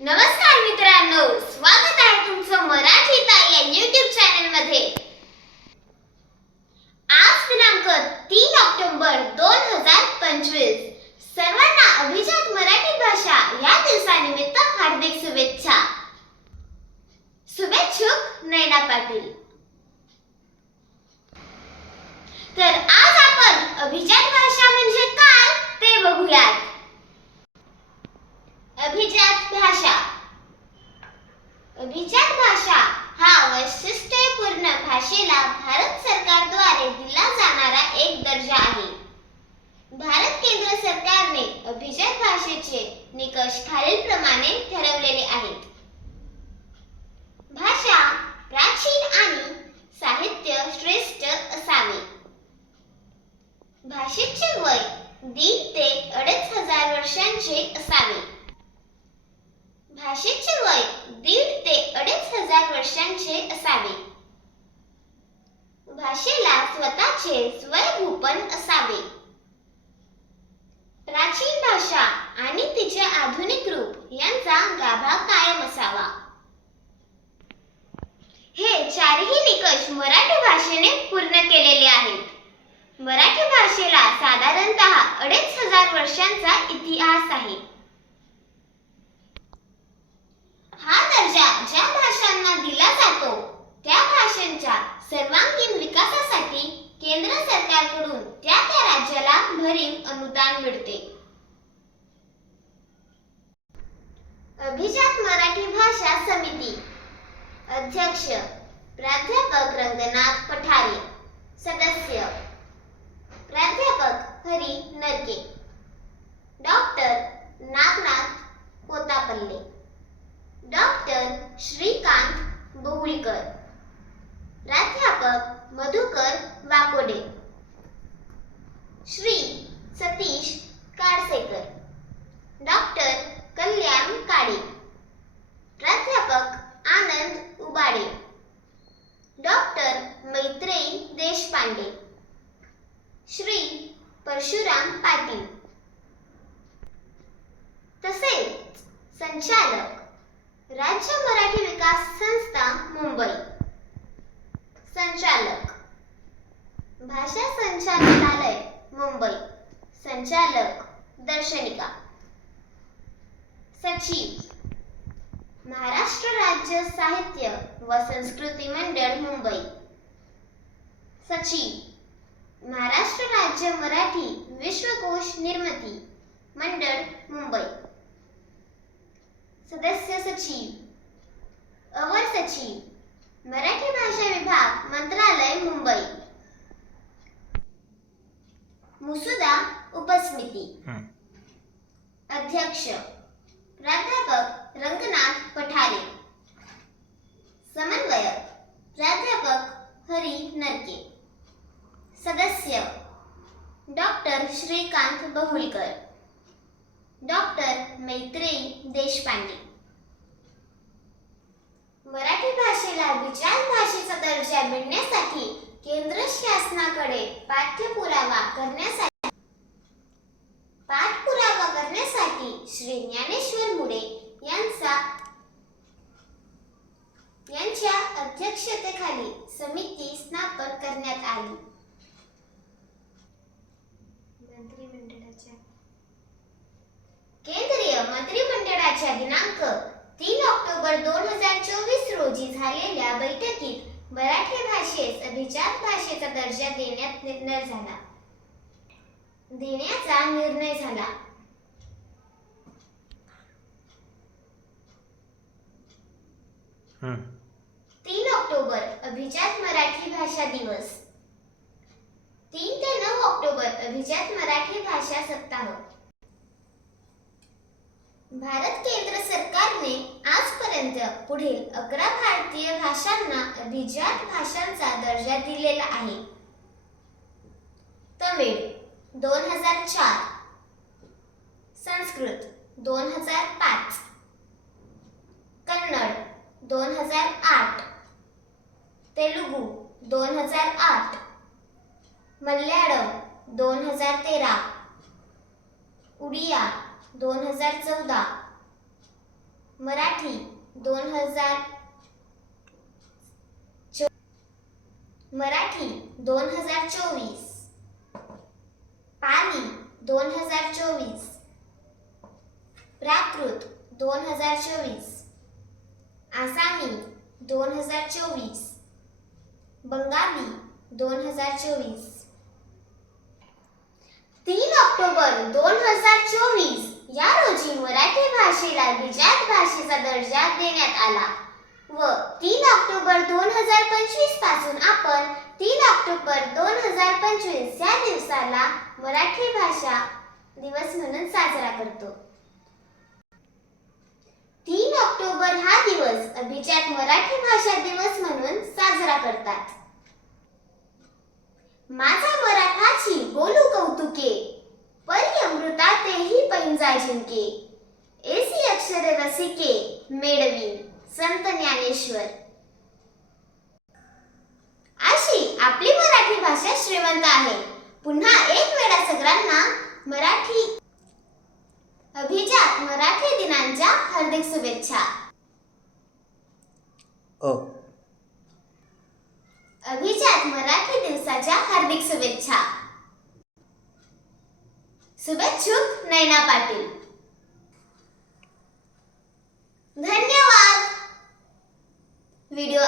नमस्कार मित्रांनो स्वागत आहे तुमचं मराठी ताई या युट्यूब चॅनलमध्ये आज दिनांक तीन ऑक्टोबर दोन हजार पंचवीस. सर्वांना अभिजात मराठी भाषा या दिवसानिमित्त हार्दिक शुभेच्छा. शुभेच्छुक नैना पाटील तर आज आपण अभिजात भाषा म्हणजे काय ते बघूयात अभिजात भाषा अभिजात भाषा हा वैशिष्ट्यपूर्ण भाषेला भारत सरकारद्वारे दिला जाणारा एक दर्जा आहे भारत केंद्र सरकारने अभिजात भाषेचे निकष खालीलप्रमाणे ठरवलेले आहेत. भाषा प्राचीन आणि साहित्य श्रेष्ठ असावे. भाषेचे वय दीड ते अडीच हजार वर्षांचे असावे. भाषेचे वय दीड ते अडीच हजार वर्षांचे असावे. भाषेला स्वतःचे स्वयंभूपन असावे प्राचीन भाषा आणि तिचे आधुनिक रूप यांचा गाभा कायम असावा हे चारही निकष मराठी भाषेने पूर्ण केलेले आहेत. मराठी भाषेला साधारणत अडीच हजार वर्षांचा इतिहास आहे. हा दर्जा ज्या भाषांना दिला जातो त्या भाषांच्या सर्वांगीण विकासासाठी केंद्र सरकारकडून त्या त्या राज्याला भरीव अनुदान मिळते. अभिजात मराठी भाषा समिती. अध्यक्ष प्राध्यापक रंगनाथ पठारे. सदस्य प्राध्यापक हरी नरके. डॉक्टर नागनाथ कोतापल्ले डॉक्टर श्रीकांत बहुळकर प्राध्यापक मधुकर वाकोडे. श्री सतीश काडसेकर डॉक्टर कल्याण काळे प्राध्यापक आनंद उबाडे डॉक्टर मैत्रेयी देशपांडे श्री परशुराम पाटील तसेच संचालक राज्य मराठी विकास संस्था मुंबई. संचालक. भाषा संचालनालय मुंबई. संचालक दर्शनिका. सचिव. महाराष्ट्र राज्य साहित्य व संस्कृती मंडळ मुंबई. सचिव. महाराष्ट्र राज्य मराठी विश्वकोश निर्मिती मंडळ मुंबई. सदस्य सचिव. अवर सचिव. मराठी भाषा विभाग मंत्रालय मुंबई. मुसुदा उपसमिती. अध्यक्ष. प्राध्यापक रंगनाथ पठारे. समन्वयक. प्राध्यापक हरी नरके. सदस्य. Doctor Shrikant Bahulkar doctor Maitreyi Deshpande. Marathi भाषेला विचार भाषेचा दर्जा मिळण्यासाठी केंद्र शासनाकडे पाठ्यपुरावा करण्यासाठी पाठपुरावा करण्यासाठी श्री ज्ञानेश्वर मुळे यांचा यांच्या अध्यक्षतेखाली समिती स्थापन करण्यात आली. मंत्रिमंडळाच्या दिनांक तीन ऑक्टोबर दोन हजार चोवीस रोजी झालेल्या बैठकीत मराठी भाषेस अभिजात भाषेचा दर्जा देण्यात निर्णय झाला. देण्याचा निर्णय झाला. तीन ऑक्टोबर अभिजात मराठी भाषा दिवस. तीन ते नऊ ऑक्टोबर अभिजात मराठी भाषा सप्ताह. भारत केंद्र सरकारने आजपर्यंत पुढील अकरा भारतीय भाषांना अभिजात भाषांचा दर्जा दिलेला आहे. तमिळ दोन हजार चार. संस्कृत दोन हजार पाच. कन्नड दोन हजार आठ. तेलुगू दोन हजार आठ. मल्याळम दोन हजार तेरा. उडिया दोन हजार चौदा. मराठी दोन हजार चो- मराठी दोन हजार चोवीस. पाली दोन हजार चोवीस. प्राकृत दोन हजार चोवीस. आसामी दोन हजार चोवीस. बंगाली दोन हजार चोवीस. तीन ऑक्टोबर दोन हजार चोवीस या रोजी मराठी भाषेला द्विजात भाषेचा दर्जा देण्यात आला. व तीन ऑक्टोबर दोन हजार पंचवीसपासून आपण तीन ऑक्टोबर दोन हजार पंचवीस या दिवसाला मराठी भाषा दिवस म्हणून साजरा करतो. तीन ऑक्टोबर हा दिवस अभिजात मराठी भाषा दिवस म्हणून साजरा करतात. माझा मराठाची बोलू कौतुके परी अमृता तेही पैंजा जिंके रसिके मेळवी संत ज्ञानेश्वर. अशी आपली मराठी भाषा श्रीमंत आहे. पुन्हा एक वेळा सगळ्यांना मराठी अभिजात मराठी दिनांच्या हार्दिक शुभेच्छा. अ. अभिजात मराठी दिवसाच्या हार्दिक शुभेच्छा. शुभेच्छुक नैना पाटील. വീഡിയോ